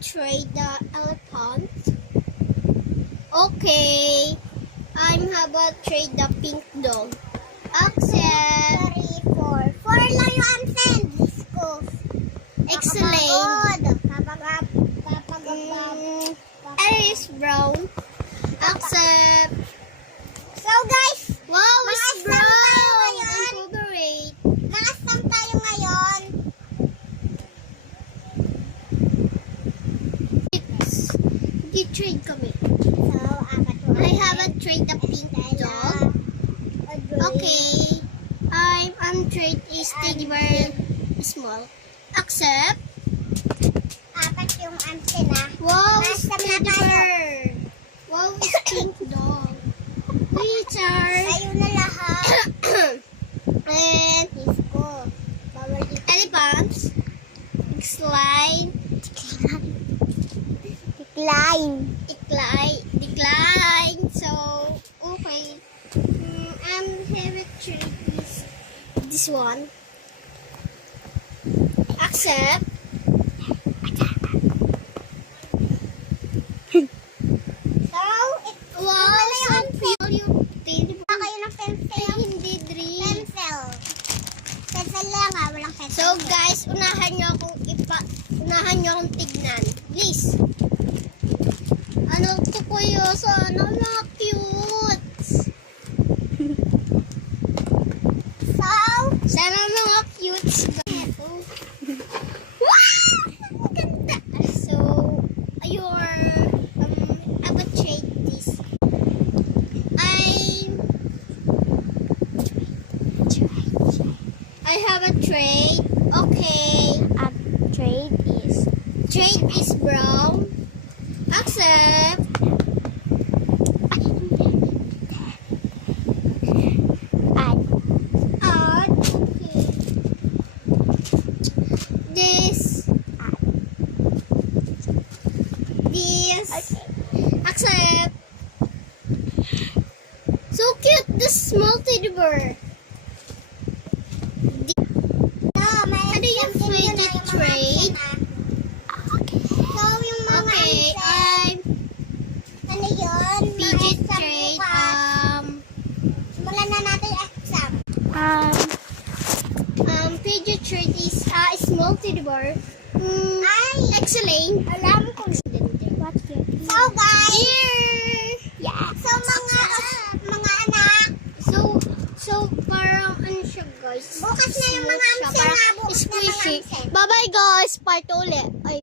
trade the elephant? Okay. I'm have a trade the pink dog. Accept. 3, 4. 4 lang yung answer. Disco. Excellent. Papagod. Aries brown. Accept. So guys, Wow, Mga it's stamp tayo brown. ngayon. My favorite. naka-stamp tayo ngayon. Trade kami. So, apat mo. I have a trade the pink dog. Okay. I'm trade is teddy bear small. Accept. Apat yung answer na. Wow, it's Nasa na teddy tayo. bear. Wow, it's pink dog. Richard. Tayo na lahat. And Disco. Bawal dito. elephants. Slide. Decline. So, okay. I'm have trade this one. Accept. So, Wow, so cute yung teddy bear. kayo ng pencil. Hindi dream. Pencil. Pencil lang ha, walang pencil. So guys, unahan nyo akong tignan. Please. Ano to kuya? Sana mga cute. So, Sana mga cute. Wow! Ang ganda. So, I will trade this. I have a trade. Okay. Trade is brown. Accept. Add. Okay. This. Accept. So cute. This small teddy bear. Ano yung fidget trade? So, yung mga Okay, answer. Ano yun? fidget Mga exam trade. bukas. Simulan na natin yung exam. Fidget trade is small teddy bear. Excellent. Alam kong So, guys. Here. Yeah. So, mga anak. So parang ano siya guys? Bukas na yung mga Smooth siya, answer parang na. Bukas na mga squishy. answer. Bye bye guys. Part ulit. Ay.